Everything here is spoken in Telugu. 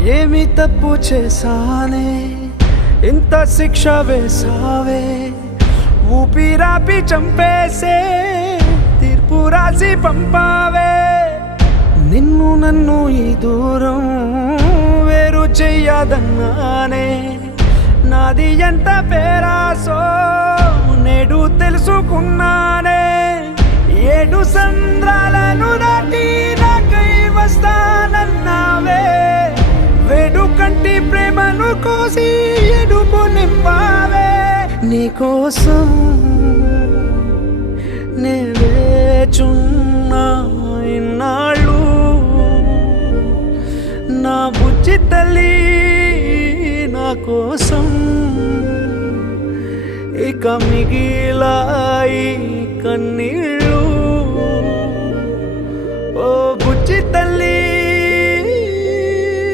ఏమి తప్పు చేశానే ఇంత శిక్ష వేసావే ఊపిరాపి చంపేసే తీర్పు రాసి పంపావే నిన్ను నన్ను ఈ దూరం వేరు చెయ్యదన్నానే నాది ఎంత పేరాసో నేడు తెలుసుకున్నానే 7 సంద్రాలను దాటి నాకై వస్తానన్నావే వేడుకంటి ప్రేమను కోసి ఎడుపు నింపావే నీకోసం నే వేచున్నా ఇన్నాళ్ళు నా బుజ్జి తల్లి నా కోసం ఇక మిగిలాయి కన్నీళ్ళు ఓ